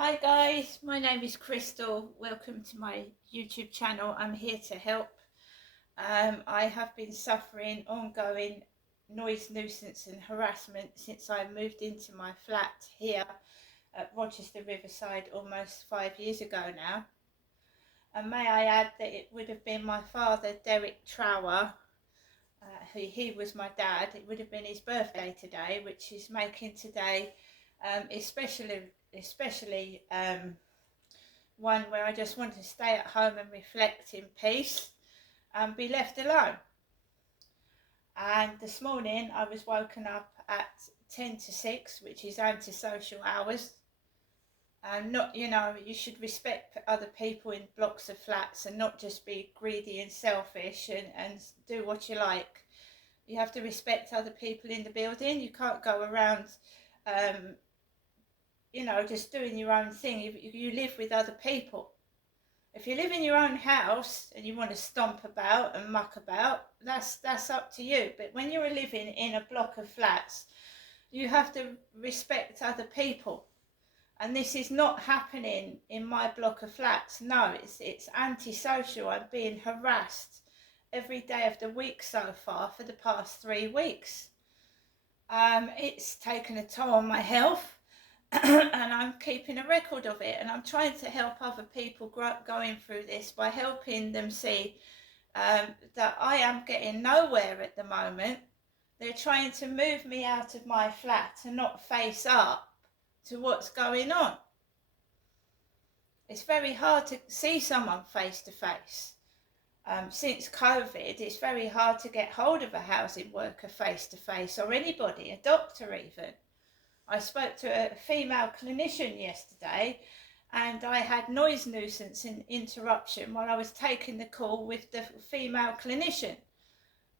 Hi guys, my name is Crystal. Welcome to my YouTube channel. I'm here to help. I have been suffering ongoing noise nuisance and harassment since I moved into my flat here at Rochester Riverside almost 5 years ago now. And may I add that it would have been my father, Derek Trower, he was my dad. It would have been his birthday today, which is making today especially one where I just want to stay at home and reflect in peace and be left alone. And this morning I was woken up at 10 to 6, which is antisocial hours. And not, you should respect other people in blocks of flats and not just be greedy and selfish and do what you like. You have to respect other people in the building. You can't go around just doing your own thing. You live with other people. If you live in your own house and you want to stomp about and muck about, that's up to you. But when you're living in a block of flats, you have to respect other people. And this is not happening in my block of flats. No, it's antisocial. I'm being harassed every day of the week so far for the past 3 weeks. It's taken a toll on my health. And I'm keeping a record of it, and I'm trying to help other people going through this by helping them see that I am getting nowhere at the moment. They're trying to move me out of my flat and not face up to what's going on. It's very hard to see someone face to face. Since COVID, it's very hard to get hold of a housing worker face to face, or anybody, a doctor even. I spoke to a female clinician yesterday and I had noise nuisance and interruption while I was taking the call with the female clinician.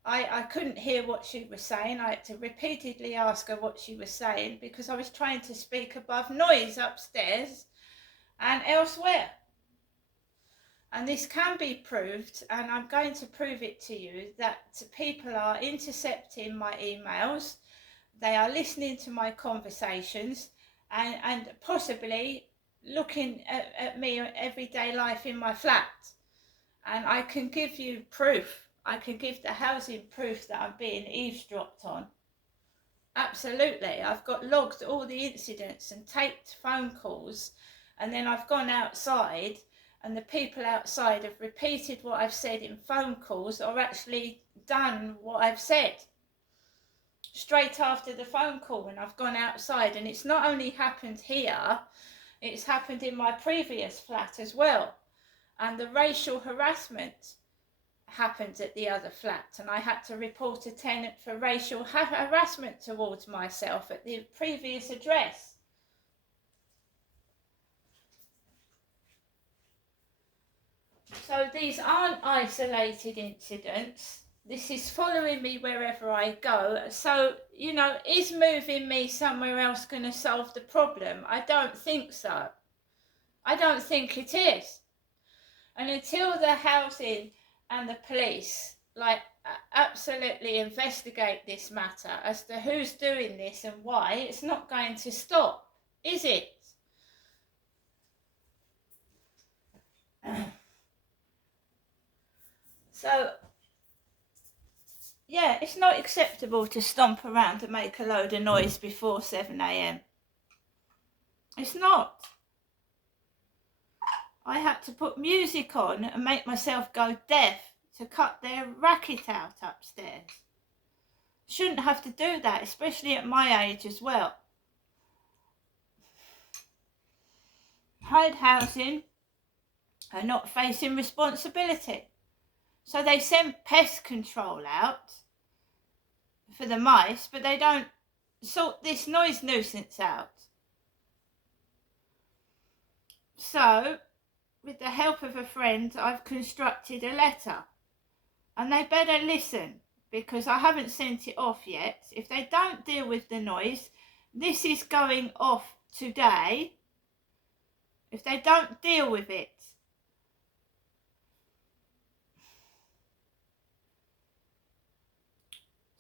I couldn't hear what she was saying. I had to repeatedly ask her what she was saying because I was trying to speak above noise upstairs and elsewhere. And this can be proved, and I'm going to prove it to you, that people are intercepting my emails. They are listening to my conversations and possibly looking at me everyday life in my flat. And I can give you proof. I can give the housing proof that I'm being eavesdropped on. Absolutely. I've got logged all the incidents and taped phone calls. And then I've gone outside and the people outside have repeated what I've said in phone calls or actually done what I've said straight after the phone call when I've gone outside. And it's not only happened here, it's happened in my previous flat as well. And the racial harassment happened at the other flat, and I had to report a tenant for racial harassment towards myself at the previous address. So these aren't isolated incidents. This is following me wherever I go. So, is moving me somewhere else going to solve the problem? I don't think so. I don't think it is. And until the housing and the police, absolutely investigate this matter as to who's doing this and why, it's not going to stop, is it? So, yeah, it's not acceptable to stomp around and make a load of noise before 7 a.m. It's not. I had to put music on and make myself go deaf to cut their racket out upstairs. Shouldn't have to do that, especially at my age as well. Hyde Housing are not facing responsibility. So they send pest control out for the mice, but they don't sort this noise nuisance out. So, with the help of a friend, I've constructed a letter. And they better listen, because I haven't sent it off yet. If they don't deal with the noise, this is going off today. If they don't deal with it.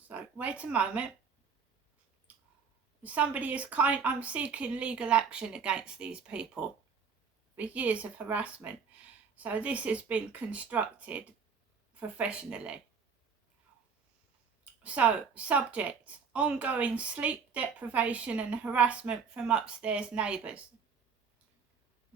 So, wait a moment. I'm seeking legal action against these people for years of harassment. So this has been constructed professionally. So, subject, ongoing sleep deprivation and harassment from upstairs neighbours.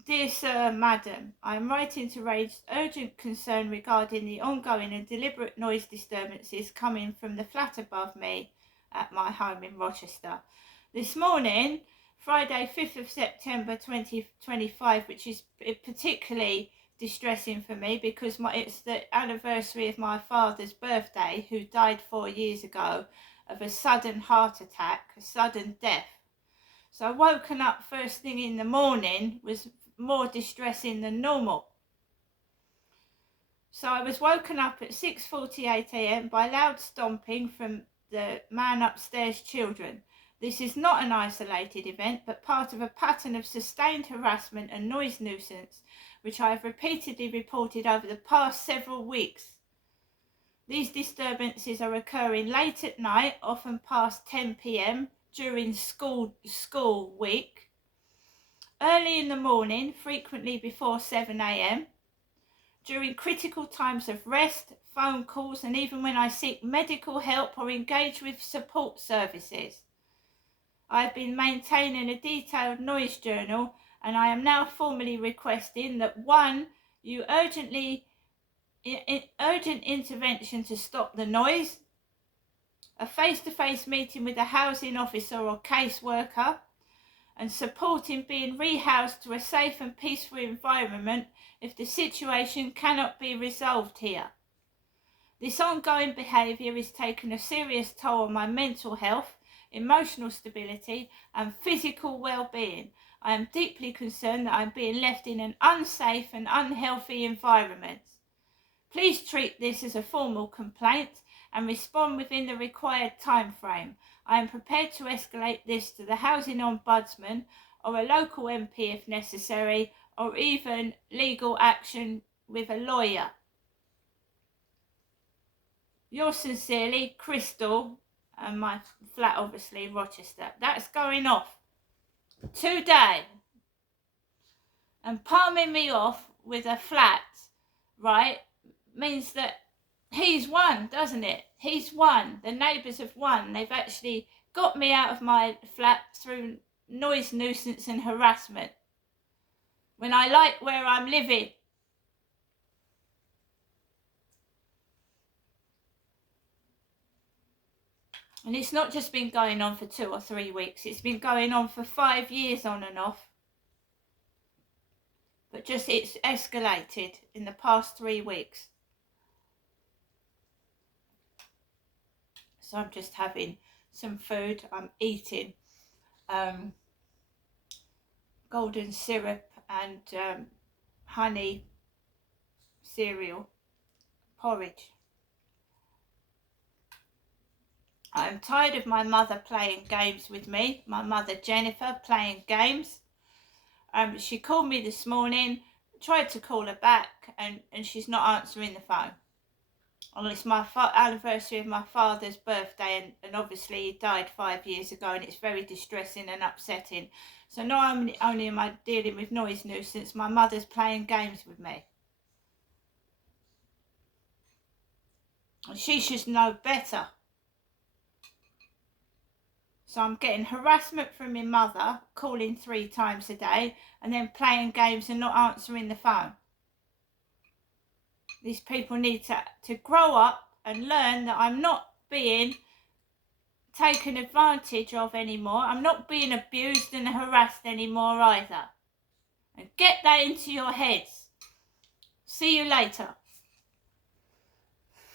Dear Sir, Madam, I am writing to raise urgent concern regarding the ongoing and deliberate noise disturbances coming from the flat above me at my home in Rochester. This morning, Friday 5th of September 2025, which is particularly distressing for me because it's the anniversary of my father's birthday, who died 4 years ago of a sudden heart attack, a sudden death. So woken up first thing in the morning was more distressing than normal. So I was woken up at 6:48 a.m. by loud stomping from the man upstairs children. This is not an isolated event, but part of a pattern of sustained harassment and noise nuisance, which I have repeatedly reported over the past several weeks. These disturbances are occurring late at night, often past 10 p.m. during school week, early in the morning, frequently before 7 a.m, during critical times of rest, phone calls, and even when I seek medical help or engage with support services. I have been maintaining a detailed noise journal, and I am now formally requesting that 1. You urgent intervention to stop the noise, a face-to-face meeting with a housing officer or caseworker, and support in being rehoused to a safe and peaceful environment if the situation cannot be resolved here. This ongoing behaviour is taking a serious toll on my mental health, emotional stability and physical well-being. I am deeply concerned that I am being left in an unsafe and unhealthy environment. Please treat this as a formal complaint and respond within the required time frame. I am prepared to escalate this to the Housing Ombudsman or a local MP if necessary, or even legal action with a lawyer. Yours sincerely, Crystal, and my flat obviously, Rochester. That's going off today. And palming me off with a flat, right, means that he's won, doesn't it? He's won. The neighbours have won. They've actually got me out of my flat through noise nuisance and harassment when I like where I'm living. And it's not just been going on for 2 or 3 weeks. It's been going on for 5 years on and off. But just it's escalated in the past 3 weeks. So I'm just having some food. I'm eating golden syrup and honey cereal porridge. I'm tired of my mother playing games with me. My mother Jennifer playing games. She called me this morning, tried to call her back, and she's not answering the phone. And it's my anniversary of my father's birthday, and obviously he died 5 years ago, and it's very distressing and upsetting. So not only am I dealing with noise nuisance, my mother's playing games with me. And she should know better. So I'm getting harassment from my mother, calling 3 times a day, and then playing games and not answering the phone. These people need to grow up and learn that I'm not being taken advantage of anymore. I'm not being abused and harassed anymore either. And get that into your heads. See you later.